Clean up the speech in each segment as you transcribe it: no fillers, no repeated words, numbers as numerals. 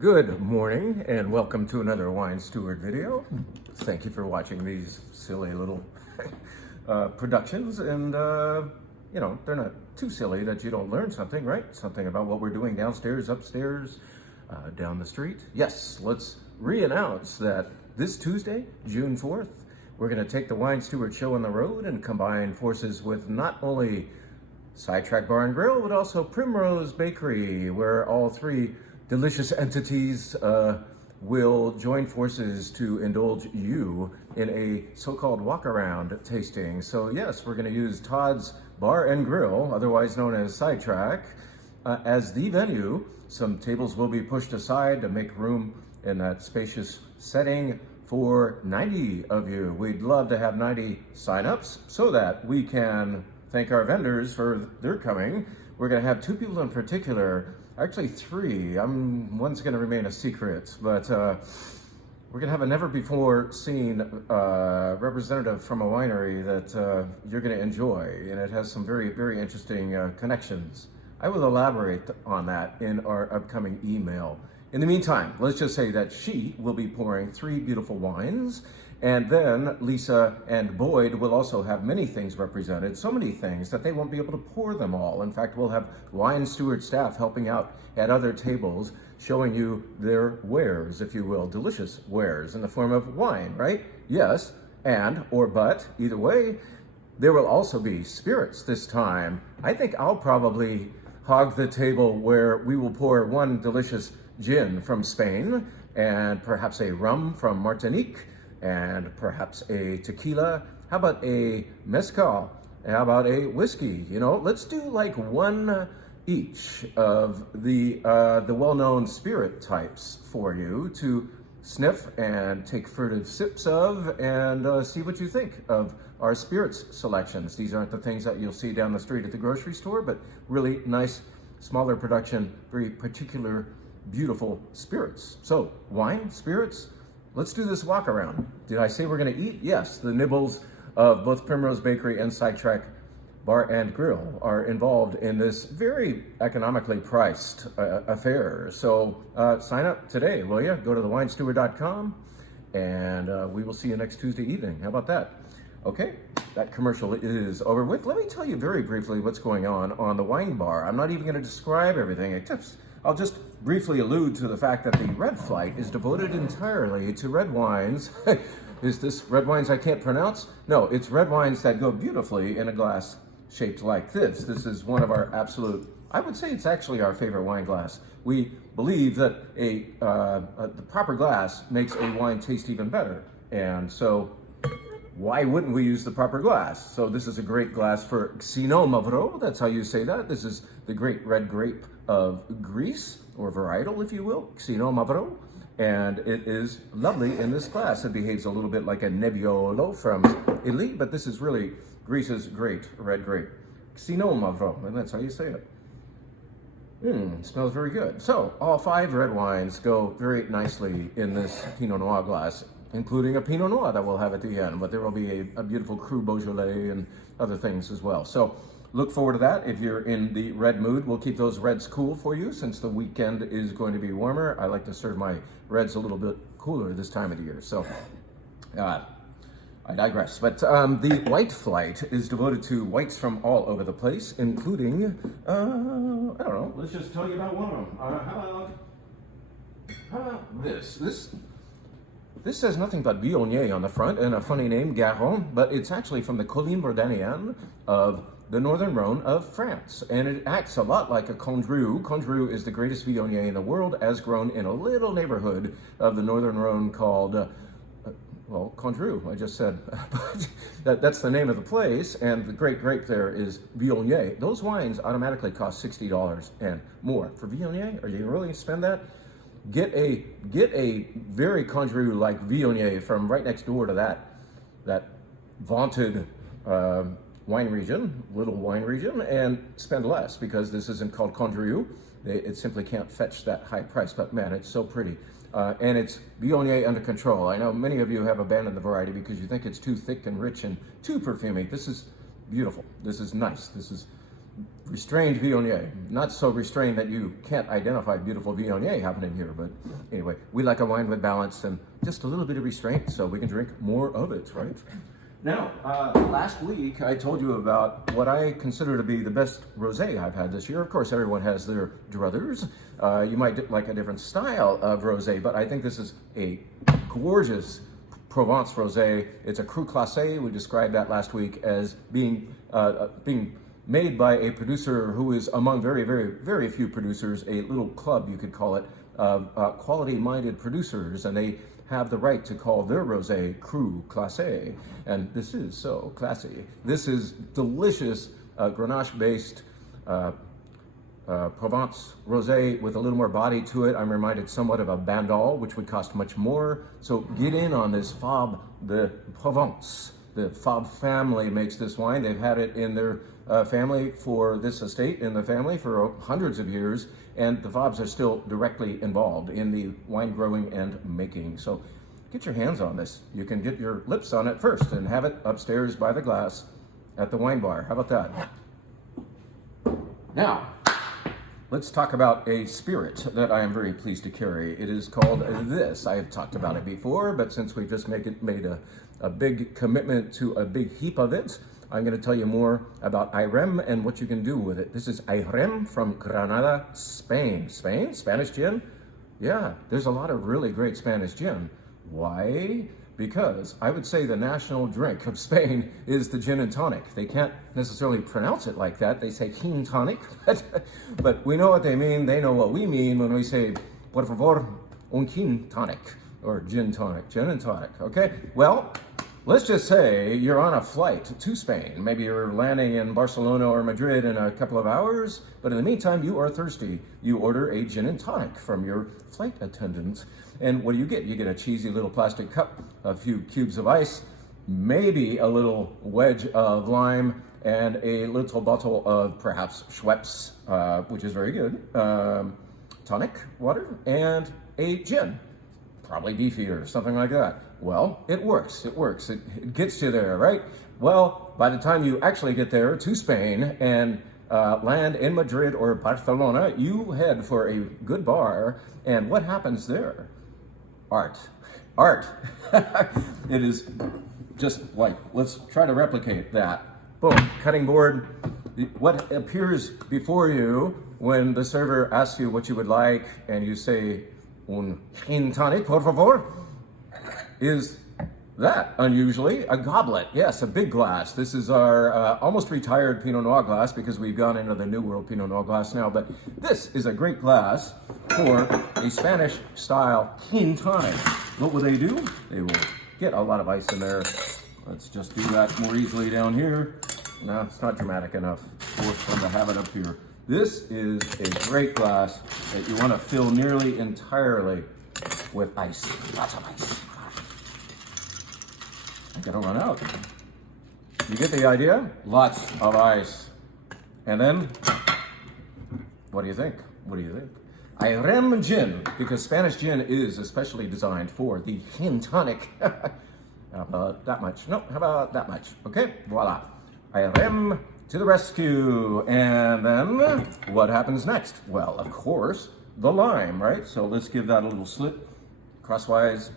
Good morning and welcome to another Wine Steward video. Thank you for watching these silly little productions, and they're not too silly that you don't learn something, right? Something about what we're doing downstairs, upstairs, down the street. Yes, let's re-announce that this Tuesday, June 4th, we're going to take the Wine Steward Show on the road and combine forces with not only Sidetrack Bar and Grill, but also Primrose Bakery, where all three delicious entities will join forces to indulge you in a so-called walk-around tasting. So yes, we're going to use Todd's Bar and Grill, otherwise known as Sidetrack, as the venue. Some tables will be pushed aside to make room in that spacious setting for 90 of you. We'd love to have 90 sign-ups so that we can thank our vendors for their coming. We're going to have two people in particular, actually three. One's going to remain a secret, but we're going to have a never-before-seen representative from a winery that you're going to enjoy, and it has some very, very interesting connections. I will elaborate on that in our upcoming email. In the meantime, let's just say that she will be pouring three beautiful wines, and then Lisa and Boyd will also have many things represented, so many things that they won't be able to pour them all. In fact, we'll have wine steward staff helping out at other tables, showing you their wares, if you will, delicious wares in the form of wine, right? Yes, and, or but, either way. There will also be spirits this time. I think I'll probably hog the table where we will pour one delicious gin from Spain, and perhaps a rum from Martinique, and perhaps a tequila. How about a mezcal? How about a whiskey? You know, let's do like one each of the well-known spirit types for you to sniff and take furtive sips of, and see what you think of our spirits selections. These aren't the things that you'll see down the street at the grocery store, but really nice, smaller production, very particular, beautiful spirits. So wine, spirits, let's do this walk around. Did I say we're going to eat? Yes, the nibbles of both Primrose Bakery and Sidetrack Bar and Grill are involved in this very economically priced affair. So sign up today, will you? Go to thewinesteward.com, and we will see you next Tuesday evening. How about that? Okay, that commercial is over with. Let me tell you very briefly what's going on the wine bar. I'm not even going to describe everything. I'll just briefly allude to the fact that the Red Flight is devoted entirely to red wines. Is this red wines I can't pronounce? No, it's red wines that go beautifully in a glass shaped like this. This is one of our absolute, I would say it's actually our favorite wine glass. We believe that the proper glass makes a wine taste even better. And so why wouldn't we use the proper glass? So this is a great glass for Xinomavro. That's how you say that. This is the great red grape of Greece, or varietal, if you will, Xinomavro. And it is lovely in this glass. It behaves a little bit like a Nebbiolo from Italy, but this is really Greece's great red grape, Xinomavro, and that's how you say it. It smells very good. So all five red wines go very nicely in this Pinot Noir glass, including a Pinot Noir that we'll have at the end, but there will be a beautiful Cru Beaujolais and other things as well. So look forward to that. If you're in the red mood, we'll keep those reds cool for you since the weekend is going to be warmer. I like to serve my reds a little bit cooler this time of the year. So I digress. But the White Flight is devoted to whites from all over the place, including, I don't know, let's just tell you about one of them. How about this? This says nothing but Viognier on the front and a funny name, Garon, but it's actually from the Collines Bordaniennes of the Northern Rhone of France. And it acts a lot like a Condrieu. Condrieu is the greatest Viognier in the world, as grown in a little neighborhood of the Northern Rhone called, well, Condrieu, I just said. But that's the name of the place, and the great grape there is Viognier. Those wines automatically cost $60 and more. For Viognier, are you really going to spend that? Get a very Condrieu like Viognier from right next door to that vaunted wine region, little wine region, and spend less, because this isn't called Condrieu. It simply can't fetch that high price, but man, it's so pretty. And it's Viognier under control. I know many of you have abandoned the variety because you think it's too thick and rich and too perfumey. This is beautiful. This is nice. This is restrained Viognier. Not so restrained that you can't identify beautiful Viognier happening here, but anyway, we like a wine with balance and just a little bit of restraint so we can drink more of it, right? Now, last week I told you about what I consider to be the best rosé I've had this year. Of course, everyone has their druthers. You might like a different style of rosé, but I think this is a gorgeous Provence rosé. It's a cru classé. We described that last week as being made by a producer who is among very, very, very few producers, a little club, you could call it, of quality-minded producers, and they have the right to call their rosé cru classé, and this is so classy. This is delicious Grenache-based Provence rosé with a little more body to it. I'm reminded somewhat of a Bandol, which would cost much more. So get in on this Fab de Provence. The Fab family makes this wine. They've had it in their family for this estate in the family for hundreds of years, and the Fabs are still directly involved in the wine growing and making. So get your hands on this. You can get your lips on it first and have it upstairs by the glass at the wine bar. How about that? Now, let's talk about a spirit that I am very pleased to carry. It is called this. I have talked about it before, but since we just made a big commitment to a big heap of it, I'm going to tell you more about Irem and what you can do with it. This is Irem from Granada, Spain. Spain? Spanish gin? Yeah, there's a lot of really great Spanish gin. Why? Because I would say the national drink of Spain is the gin and tonic. They can't necessarily pronounce it like that. They say gin tonic, but we know what they mean. They know what we mean when we say, por favor, un gin tonic, or gin tonic, gin and tonic, okay? Well, let's just say you're on a flight to Spain. Maybe you're landing in Barcelona or Madrid in a couple of hours, but in the meantime, you are thirsty. You order a gin and tonic from your flight attendant. And what do? You get a cheesy little plastic cup, a few cubes of ice, maybe a little wedge of lime, and a little bottle of perhaps Schweppes, which is very good, tonic water, and a gin, probably Beefeater, something like that. Well, it works. It gets you there, right? Well, by the time you actually get there to Spain and land in Madrid or Barcelona, you head for a good bar, and what happens there? Art. It is just like, let's try to replicate that. Boom, cutting board. What appears before you when the server asks you what you would like and you say, un gin tonic, por favor, is that, unusually, a goblet. Yes, a big glass. This is our almost retired Pinot Noir glass because we've gone into the New World Pinot Noir glass now, but this is a great glass for a Spanish-style gin tonic. What will they do? They will get a lot of ice in there. Let's just do that more easily down here. No, it's not dramatic enough. Force them to have it up here. This is a great glass that you want to fill nearly entirely with ice. Lots of ice. I'm gonna run out. You get the idea? Lots of ice. And then, what do you think? Irem gin, because Spanish gin is especially designed for the gin tonic. How about that much? No, how about that much? Okay, voila. Irem to the rescue. And then, what happens next? Well, of course, the lime, right? So let's give that a little slit crosswise,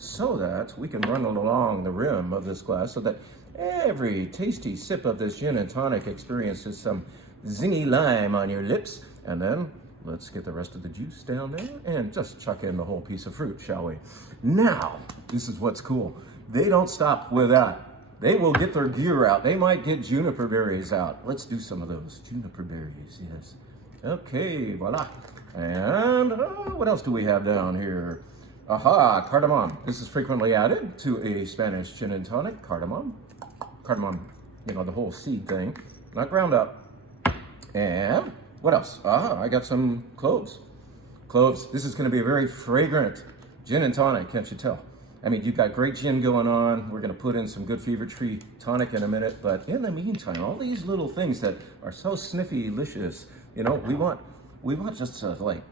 so that we can run it along the rim of this glass so that every tasty sip of this gin and tonic experiences some zingy lime on your lips. And then let's get the rest of the juice down there and just chuck in the whole piece of fruit, shall we? Now, this is what's cool. They don't stop with that. They will get their gear out. They might get juniper berries out. Let's do some of those juniper berries, yes. Okay, voila. And what else do we have down here? Aha, cardamom. This is frequently added to a Spanish gin and tonic. Cardamom, you know, the whole seed thing, not ground up. And what else? Ah, I got some cloves. Cloves. This is going to be a very fragrant gin and tonic, can't you tell? I mean, you've got great gin going on. We're going to put in some good fever tree tonic in a minute. But in the meantime, all these little things that are so sniffy-licious, you know, we want just to, like,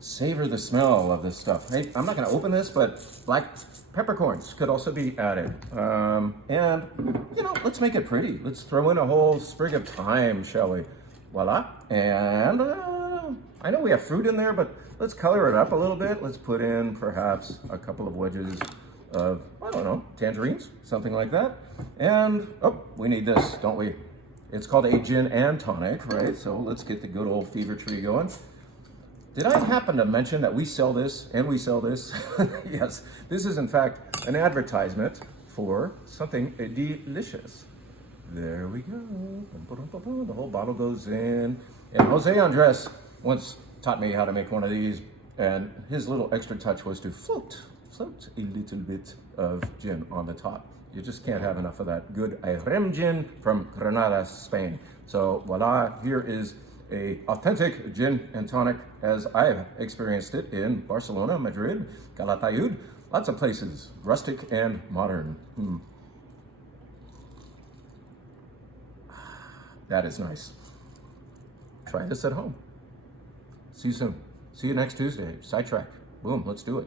savor the smell of this stuff. Hey, I'm not gonna open this, but black peppercorns could also be added. And, you know, let's make it pretty. Let's throw in a whole sprig of thyme, shall we? Voila. And I know we have fruit in there, but let's color it up a little bit. Let's put in perhaps a couple of wedges of, I don't know, tangerines, something like that. And, oh, we need this, don't we? It's called a gin and tonic, right? So let's get the good old fever tree going. Did I happen to mention that we sell this and we sell this? Yes, this is in fact an advertisement for something delicious. There we go. The whole bottle goes in. And Jose Andres once taught me how to make one of these, and his little extra touch was to float a little bit of gin on the top. You just can't have enough of that good Irem gin from Granada, Spain. So voila, here is a authentic gin and tonic as I've experienced it in Barcelona, Madrid, Calatayud, lots of places, rustic and modern. That is nice. Try this at home. See you soon. See you next Tuesday. Sidetrack. Boom, let's do it.